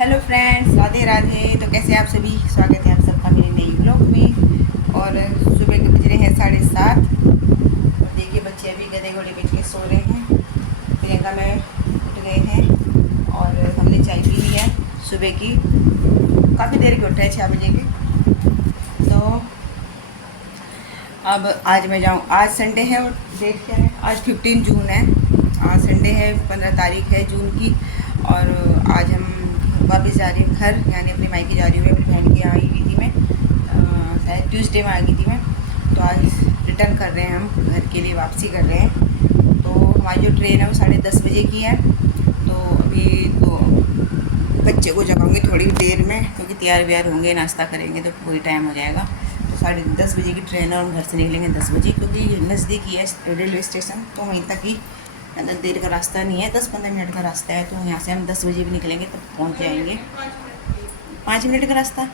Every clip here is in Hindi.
Hello friends, Radhe Radhe. तो कैसे आप सभी, स्वागत है आप सबका मेरे नई ब्लॉग में। और सुबह के बज रहे हैं 7:30। और देखिए बच्चे अभी गधे घोड़े बैठ के सो रहे हैं। प्रियंका में उठ गए हैं और हमने चाय पी ली है सुबह की। काफ़ी देर के उठे हैं, 6 बजे के। तो अब आज मैं जाऊँ, आज संडे है और डेट क्या है, आज 15 जून है। आज संडे है, 15 तारीख है जून की। और आज हम वापस जा रही हूँ घर, यानी अपनी मायके जा रही हूँ। अपनी बहन के यहाँ आई हुई थी मैं, शायद ट्यूसडे में आ गई थी मैं। तो आज रिटर्न कर रहे हैं, हम घर के लिए वापसी कर रहे हैं। तो हमारी जो ट्रेन है वो 10:30 बजे की है। तो अभी तो बच्चे को जगाऊंगी थोड़ी देर में, क्योंकि तैयार व्यार होंगे, नाश्ता करेंगे तो पूरी टाइम हो जाएगा। तो 10:30 बजे की ट्रेन है और हम घर से निकलेंगे 10 बजे, क्योंकि नज़दीक ही है रेलवे स्टेशन। तो वहीं तक ही, ज़्यादा देर का रास्ता नहीं है, 10-15 मिनट का रास्ता है। तो यहाँ से हम 10 बजे भी निकलेंगे तब पहुँच जाएंगे। 5 मिनट का रास्ता,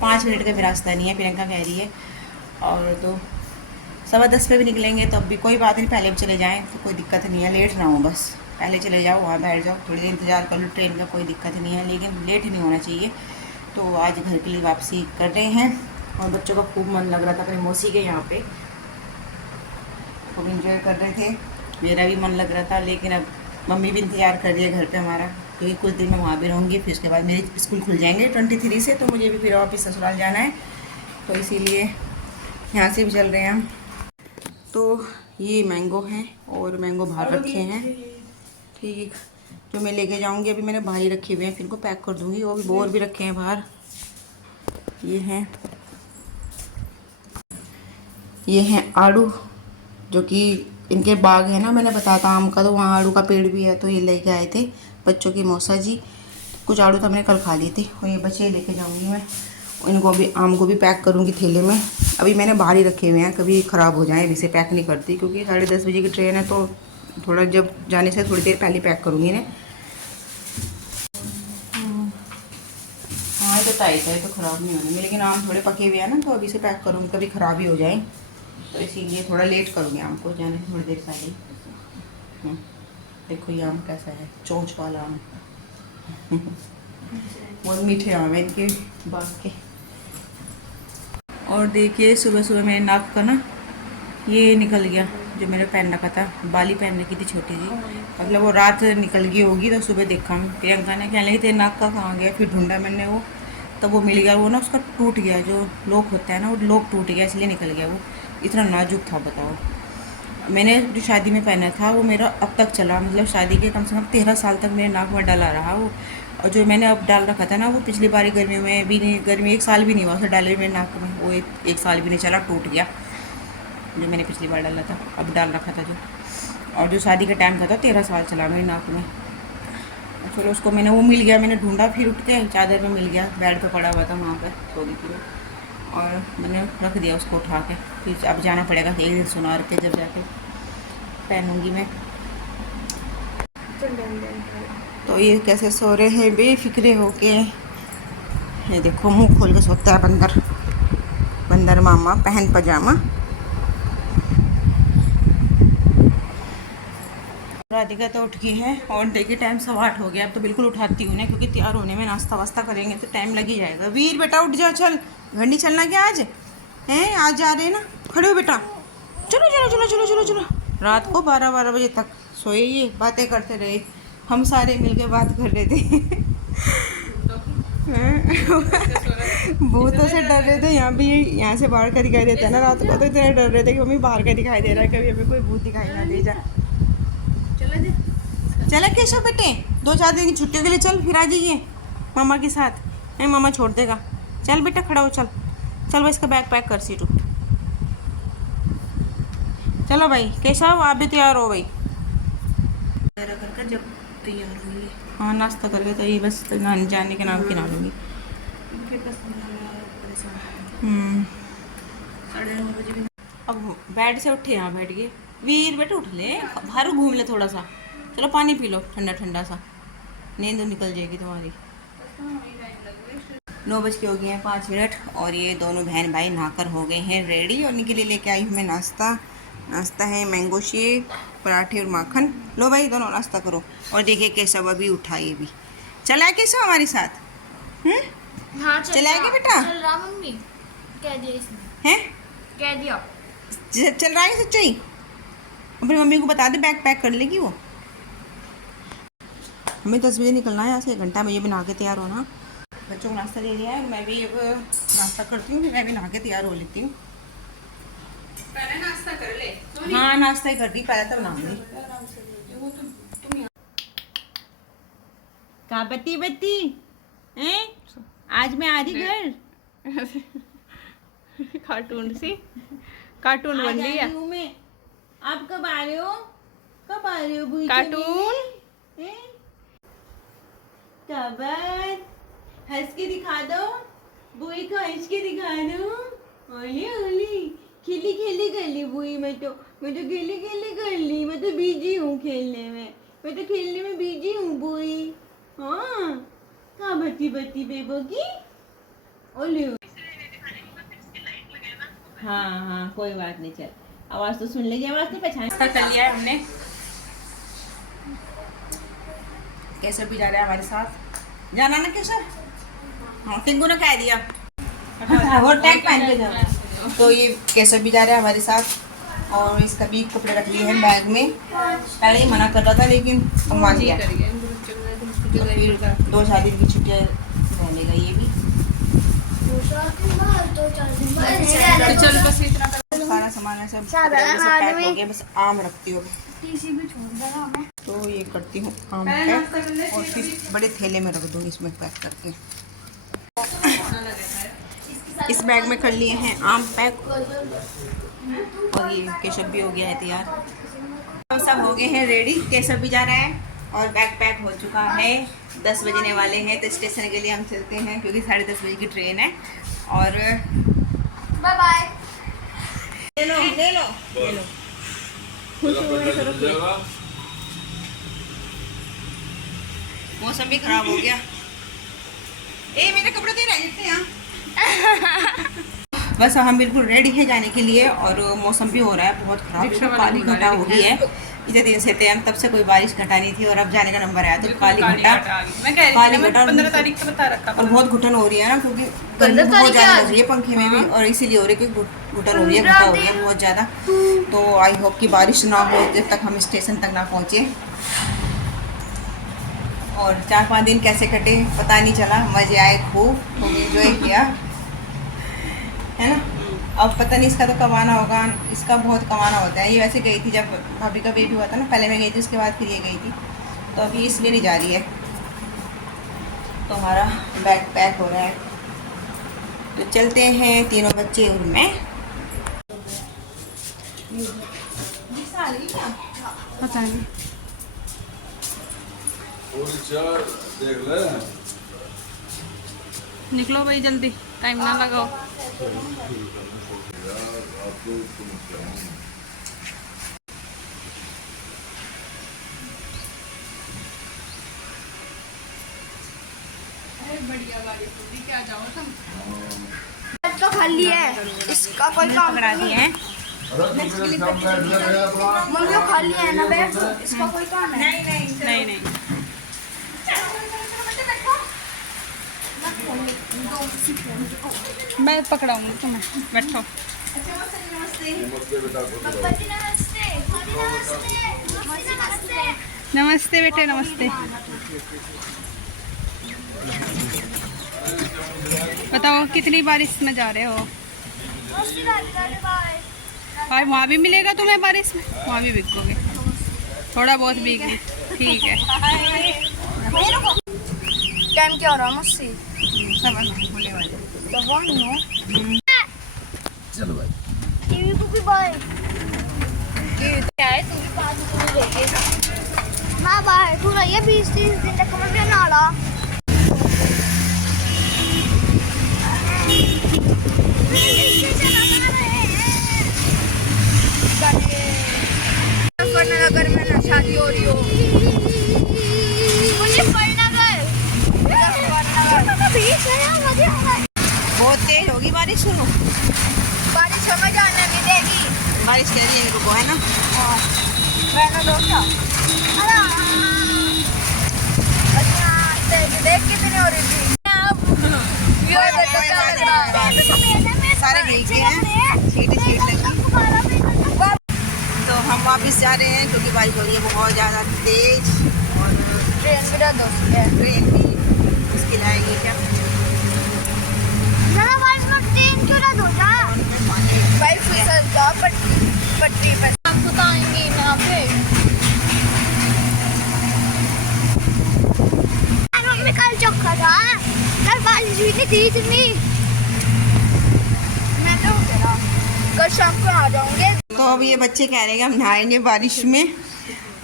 5 मिनट का भी रास्ता नहीं है, प्रियंका कह रही है। और तो 10:15 पे भी निकलेंगे तब भी कोई बात नहीं, पहले भी चले जाएँ तो कोई दिक्कत नहीं है। लेट ना हो बस, पहले चले जाओ, वहाँ बैठ जाओ, थोड़ी देर इंतज़ार कर लो ट्रेन का, कोई दिक्कत नहीं है, लेकिन लेट नहीं होना चाहिए। तो आज घर के लिए वापसी कर रहे हैं। और बच्चों का खूब मन लग रहा था अपनी मौसी के यहाँ पे, खूब इंजॉय कर रहे थे। मेरा भी मन लग रहा था, लेकिन अब मम्मी भी इंतज़ार कर रही है घर पे हमारा, क्योंकि कुछ दिन मैं वहाँ भी रहूँगी। फिर उसके बाद मेरे स्कूल खुल जाएंगे 23 से, तो मुझे भी फिर वापस ससुराल जाना है। तो इसीलिए यहाँ से भी चल रहे हैं हम। तो ये मैंगो हैं और मैंगो बाहर रखे हैं, ठीक, जो मैं लेके जाऊँगी। अभी मैंने बाहर ही रखे हुए हैं, फिर इनको पैक कर दूँगी। वो भी बोर भी रखे हैं बाहर। ये हैं आड़ू, जो कि इनके बाग है ना, मैंने बताया था आम का, तो वहाँ आड़ू का पेड़ भी है। तो ये लेके आए थे बच्चों की मौसा जी। कुछ आड़ू तो हमने कल खा लिए थे और ये बचे लेके जाऊँगी मैं। इनको भी, आम को भी पैक करूँगी थैले में। अभी मैंने बाहर ही रखे हुए हैं, कभी ख़राब हो जाए इसे पैक नहीं करती, क्योंकि 10:30 बजे की ट्रेन है। तो थोड़ा जब जाने से थोड़ी देर पहले पैक करूँगी इन्हें। हाँ, तो टाइट है तो ख़राब नहीं होंगे, लेकिन आम थोड़े पके हुए हैं ना, तो अभी से पैक करूँगी, कभी ख़राब ही हो जाए। तो इसीलिए थोड़ा लेट करूँगी आम को जाने से थोड़ी देर पहले। देखो ये आम कैसा है, चोंच वाला आम। बहुत मीठे आम है इनके बाग के। और देखिए सुबह सुबह मेरे नाक का ना ये निकल गया, जो मैंने पहन रखा था, बाली पहन रखी थी छोटी सी, मतलब वो रात निकल गई होगी। तो सुबह देखा प्रियंका ने, कहने लगी तेरे नाक का कहाँ गया। फिर ढूंढा मैंने वो, तब वो मिल गया। वो ना उसका टूट गया, जो लॉक होता है ना, वो लॉक टूट गया, इसलिए निकल गया। वो इतना नाजुक था, बताओ। मैंने जो शादी में पहना था वो मेरा अब तक चला, मतलब शादी के कम से कम 13 साल तक मेरे नाक में डला रहा वो। और जो मैंने अब डाल रखा था ना, वो पिछली बारी गर्मी में भी नहीं, गर्मी 1 साल भी नहीं हुआ उसे डाले मेरे नाक में, वो एक साल भी नहीं चला, टूट गया। जो मैंने पिछली बार डाला था, अब डाल रखा था जो, और जो शादी का टाइम था 13 साल चला मेरे नाक में। चलो उसको मैंने, वो मिल गया, मैंने ढूंढा, फिर उठ के चादर में मिल गया, बेड पे पड़ा हुआ था, वहाँ पर सो गई थी। और मैंने रख दिया उसको उठा के। फिर अब जाना पड़ेगा एक दिन सुनार के, जब जाके पहनूंगी मैं। तो ये कैसे सो रहे हैं बेफिक्रे होके। ये देखो मुंह खोल के सोता है बंदर, बंदर मामा पहन पजामा। राधिका तो उठ गई है और देखिए टाइम 8:15 हो गया। अब तो बिल्कुल उठाती हूँ ना, क्योंकि तैयार होने में, नाश्ता वास्ता करेंगे तो टाइम लग ही जाएगा। वीर बेटा उठ जा, चल घर नहीं चलना क्या आज हैं, आज जा रहे हैं ना, खड़े हो बेटा, चलो चलो चलो चलो चलो चलो। रात को 12-12 बजे तक सोए, ये बातें करते रहे, हम सारे मिलके बात कर रहे थे। भूतों से डर रहे थे। यहाँ भी, यहाँ से बाहर का दिखाई देता है ना रात को, तो इतने डर रहे थे कि मम्मी बाहर का दिखाई दे रहा है, कभी हमें कोई भूत दिखाई ना दे जाए। चले केशव बेटे, 2-4 दिन की छुट्टियों के लिए चल, फिर आ जाइए मामा के साथ। नहीं, मामा छोड़ देगा। चल बेटा खड़ा हो, चल चल भाई, इसका बैग पैक कर सीटू। चलो भाई केशव, आप भी तैयार हो भाई। कर जब तैयार होंगे, हाँ नाश्ता करके, तो ये बस नानी जाने के नाम की ना लूँगी। 9:30 बजे अब बेड से उठे, यहाँ बैठ गए। वीर बेटा उठ ले, बाहर घूम ले थोड़ा सा, चलो पानी पी लो ठंडा ठंडा सा, नींद निकल जाएगी तुम्हारी। 9 बज के हो गए हैं 5 मिनट। और ये दोनों बहन भाई नहाकर हो गए हैं रेडी, और उनके लिए लेके आई हूँ मैं नाश्ता। नाश्ता है मैंगो शेक, पराठे और माखन। लो भाई दोनों नाश्ता करो। और देखिए केशव अभी उठा, ये भी चला कैसे हमारे साथ? हाँ चलाएगी बेटा? चल रहा मम्मी, कह दिया इसने, हैं? कह दिया। चल रहा है सच्चाई? अपनी मम्मी को बता दे, बैग पैक कर लेगी वो। हमें 10 बजे निकलना है यहाँ से, 1 घंटा में ये भी नहा के तैयार होना। बच्चों को नाश्ता दे दिया है, मैं भी अब नाश्ता करती हूँ, फिर मैं भी नहा के तैयार हो लेती हूँ। पहले नाश्ता कर ले। हाँ नाश्ता ही कर दी, पहले तब नहाऊंगी। का बत्ती बत्ती हैं? आज मैं आ रही घर। कार्टून सी कार्टून बन रही है। मैं आप कब आ रहे हो? कब आ रहे हो बुई? कार्टून कब? हंस के दिखा दो बुई को, हंस के दिखा दो। ओली ओली खेली खेली कर ली बुई, मैं तो खेली खेली कर ली। मैं तो बिजी हूँ खेलने में, मैं तो खेलने में बिजी हूँ बुई। हाँ कहाँ बत्ती बत्ती बेबो की? ओली। हाँ हाँ कोई बात नहीं, चल आवाज तो सुन लेगी, आवाज तो पहचान कर लिया है हमने। केसर भी जा रहा है हमारे साथ, जाना ना केसर? हाँ टिंकू ने कह दिया वो टैग पहन के जाओ। तो ये केसर भी जा रहा है हमारे साथ, और इसका भी कपड़े रख लिए हैं बैग में। पहले ही मना कर रहा था लेकिन हम मान गया। तो फिर 2-4 दिन की छुट्टियाँ रहने का ये भी। चल बस इतना सारा सामान है सब पैक हो गया, बस आम रखती हूँ। तो ये करती हूँ आम पैक, और फिर बड़े थैले में रख दूँगी इसमें पैक करके। इस बैग में कर लिए हैं आम पैक, और ये केशव भी हो गया है तैयार। तो सब हो गए हैं रेडी, केशव भी जा रहा है और बैग पैक हो चुका है। 10 बजने वाले हैं, तो स्टेशन के लिए हम चलते हैं क्योंकि 10:30 बजे की ट्रेन है। और बाय बाय। ले लो ले लो ले लो। मौसम भी खराब हो गया। ए मेरे कपड़े तो रह जाते हैं। बस हम बिल्कुल रेडी हैं जाने के लिए, और मौसम भी हो रहा है बहुत खराब, काली घटा हो गई है। इतने दिन से थे हम, तब से कोई बारिश घटा नहीं थी, और अब जाने का नंबर आया तो काली घटा, काली घटा 15 तारीख को बता रखा। और बहुत घुटन हो रही है ना, क्योंकि गर्मी बहुत ज़्यादा लग रही है पंखे में भी, और इसीलिए हो रही है कि घुटन हो रही है, घटा हो रही है बहुत ज़्यादा। तो आई होप कि बारिश ना हो जब तक हम स्टेशन तक ना पहुँचे। और 4-5 दिन कैसे कटे पता नहीं चला, मज़े आए खूब, एंजॉय किया है ना। अब पता नहीं इसका तो कमाना होगा, इसका बहुत कमाना होता है। ये वैसे गई थी जब भाभी का बेबी हुआ था ना, पहले मैं गई थी, उसके बाद फिर ये गई थी, तो अभी इसलिए नहीं जा रही है। तो हमारा बैग पैक हो रहा है, तो चलते हैं तीनों बच्चे और मैं। पता नहीं, देख ले। निकलो भाई जल्दी, टाइम ना लगाओ। बढ़िया बारिश होगी, क्या जाओ तुम। तो खाली है, इसका कोई काम नहीं है। मम्मी वो खाली है ना बैग, इसका कोई काम है? नहीं नहीं मैं पकड़ाऊंगी तुम्हें, बैठो। नमस्ते बेटे, नमस्ते। बताओ कितनी बारिश में जा रहे हो? और वहाँ भी मिलेगा तुम्हें बारिश में, वहाँ भी भीगोगे, थोड़ा बहुत भीग ली, ठीक है। टाइम क्या हो रहा है मुझसे? होने वाले चलो भाई, टीवी को भी बाय। क्या है तू भी बात सुन लेके ना बाय, तू रही है 20-30 दिन तक कमर में नाला। नगर में ना शादी हो रही हो, बहुत तेज होगी बारिश शुरू। बारिश हमें जाने नहीं देगी। बारिश कह रही है इनको है ना। मैंने दो क्या? देख कितनी हो रही थी। ये देखो क्या लग रहा है। सारे भीग गए हैं, छीट लगी। तो हम वापस जा रहे हैं क्योंकि बारिश हो रही है बहुत ज़्यादा तेज और ट्रेन मेरा दोस्त है। ट्रेन भी मुश्किल आएगी क्या। ज़रा बारिश में ट्रेन क्यों ना धोता? भाई फिसल जाओ पटरी पर। हम तो आएंगे यहाँ पे। मम्मी कल चौका था, कल बारिश हुई नहीं थी इतनी। मैं तो चला, कल शाम को आ जाऊंगे। तो अब ये बच्चे कह रहे हैं कि हम नहाएंगे बारिश में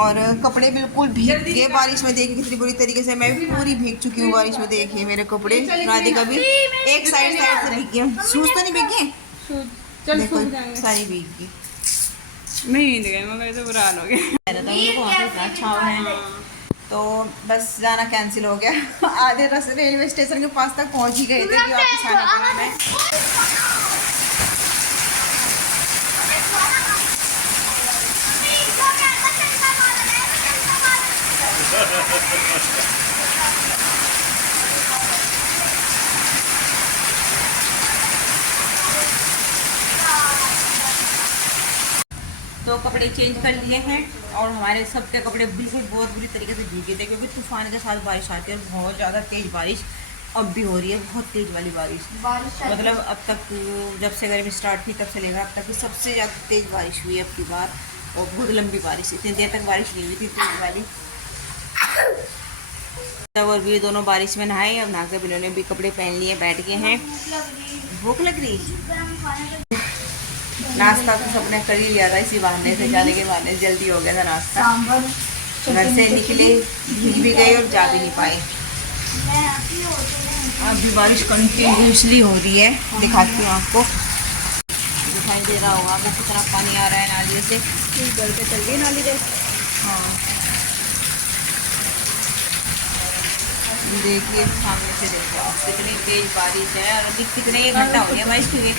और कपड़े बिल्कुल भीग गए बारिश में। देखिए कितनी बुरी तरीके से मैं भी पूरी भीग चुकी हूँ बारिश में। देखिए मेरे कपड़े, राधिका भी एक साइड से भीग गए। शूज तो नहीं भीगे, देखो सारी भीग गई। मैं ही नहीं गई, मगर तो बुरा हाल हो गया। अच्छा है तो बस जाना कैंसिल हो गया। आधे रास्ते रेलवे स्टेशन के पास तक पहुँच ही गए थे कि वापस आना पड़ा हमें। तो कपड़े चेंज कर लिए हैं और हमारे सबके कपड़े बिल्कुल बहुत बुरी तरीके से भीगे थे क्योंकि तूफान के साथ बारिश आती है। बहुत ज़्यादा तेज़ बारिश अब भी हो रही है, बहुत तेज़ वाली बारिश। मतलब अब तक जब से गर्मी स्टार्ट थी तब से लेकर अब तक की सबसे ज़्यादा तेज़ बारिश हुई है अब की बार। और बहुत लंबी बारिश, इतनी देर तक बारिश नहीं हुई थी तेज़ वाली। तब और भी दोनों बारिश में नहाए। अब नाज़ा बिलो ने भी कपड़े पहन लिए, बैठ गए हैं। भूख लग रही। नाश्ता तो सबने कर ही लिया था इसी बहाने से, जाने के बहाने जल्दी हो गया था नाश्ता। घर से निकले, भीग भी गए और जा भी नहीं पाए। अभी बारिश कंटिन्यूसली हो रही है, दिखाती हूँ आपको। दिखाई दे रहा होगा आपको कितना पानी आ रहा है नाली से। घर पे चल गई नाली से। हाँ देखिए सामने से देखो आप, कितनी तेज बारिश है। और अभी कितने घंटा हो गया बारिश हुए।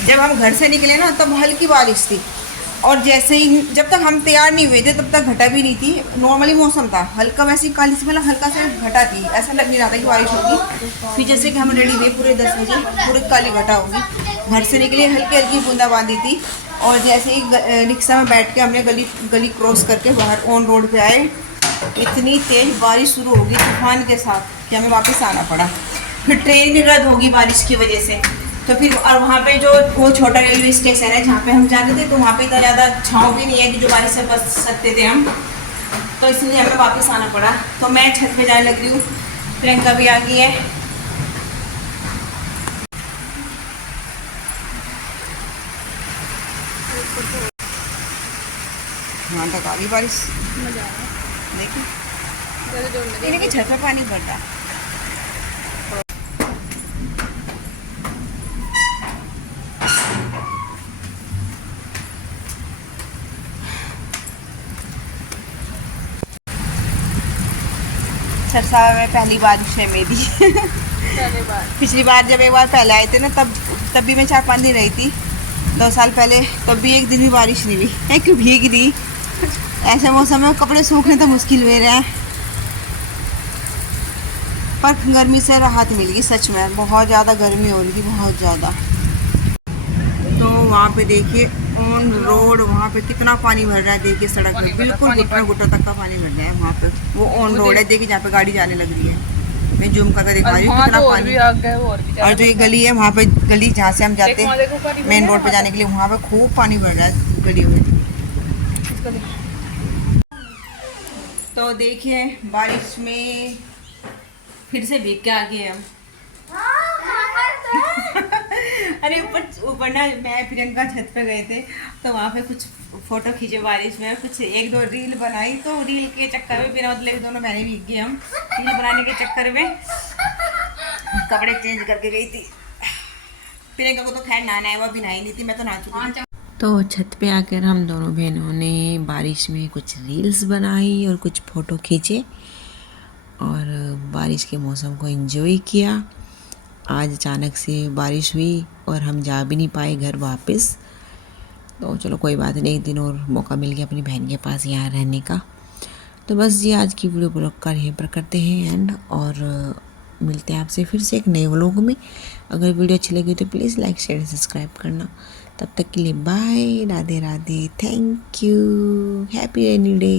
जब हम घर से निकले ना तब हल्की बारिश थी और जैसे ही जब तक हम तैयार नहीं हुए थे तब तक घटा भी नहीं थी। नॉर्मली मौसम था, हल्का वैसे ही काली से पहले हल्का सा घटा थी। ऐसा लग नहीं रहा था कि बारिश होगी। फिर जैसे कि हम रेडी हुए पूरे 10 बजे, पूरे काली घटा होगी। घर से निकले, हल्की हल्की बूंदाबांदी थी। और जैसे ही रिक्शा में बैठ के हमने गली क्रॉस करके बाहर ऑन रोड पे आए, इतनी तेज़ बारिश शुरू होगी तूफान के साथ कि हमें वापस आना पड़ा। फिर ट्रेन भी रद्द होगी बारिश की वजह से। तो फिर और वहाँ पे जो वो छोटा रेलवे स्टेशन है जहाँ पे हम जाते थे, तो वहाँ पे इतना ज़्यादा छाँव भी नहीं है कि जो बारिश से बच सकते थे हम। तो इसलिए हमें वापस आना पड़ा। तो मैं छत पे जाने लग रही हूँ, प्रियंका भी आ गई है। यहाँ तक आ गई बारिश, देखिए छत पे पानी भर रहा है। सरसा में पहली बारिश है मेरी। पिछली बार जब एक बार पहले आए थे ना तब भी मैं 4-5 दिन रही थी, 2 साल पहले। तब भी एक दिन भी बारिश नहीं हुई है। क्यों भीग रही। ऐसे मौसम में कपड़े सूखने तो मुश्किल हुए रहे हैं, पर गर्मी से राहत मिल गई। सच में बहुत ज़्यादा गर्मी हो रही थी, बहुत ज़्यादा। तो वहाँ पे देखिए ऑन रोड वहाँ पे कितना पानी भर रहा है। देखिए सड़क में बिल्कुल घुटनों तक का पानी भर रहा है वहाँ पे। वो ऑन रोड है, देखिए जहाँ पे गाड़ी जाने लग रही है। मैं जूम करके दिखा रही हूँ कितना पानी। और जो ये गली है वहाँ पे, गली जहाँ से हम जाते हैं मेन रोड पे जाने के लिए, वहाँ पे खूब पानी भर रहा है गली में। तो देखिए बारिश में फिर से भीग के आ गए हम। अरे ऊपर ना मैं प्रियंका छत पे गए थे तो वहाँ पे कुछ फोटो खींचे बारिश में, कुछ 1-2 रील बनाई। तो रील के चक्कर में बिना मतलब दोनों बहनें भीग गई। हम रील बनाने के चक्कर में कपड़े चेंज करके गई थी। प्रियंका को तो खैर नहाना है, वो अभी नहाई नहीं थी, मैं तो नहा चुकी थी। तो छत पे आकर हम दोनों बहनों ने बारिश में कुछ रील्स बनाई और कुछ फ़ोटो खींचे और बारिश के मौसम को एंजॉय किया। आज अचानक से बारिश हुई और हम जा भी नहीं पाए घर वापस। तो चलो कोई बात नहीं, एक दिन और मौका मिल गया अपनी बहन के पास यहाँ रहने का। तो बस जी आज की वीडियो ब्लॉग का यहीं पर करते हैं एंड, और मिलते हैं आपसे फिर से एक नए व्लॉग में। अगर वीडियो अच्छी लगी तो प्लीज़ लाइक शेयर सब्सक्राइब करना। तब तक के लिए bye, Radhe Radhe, thank you, happy rainy day.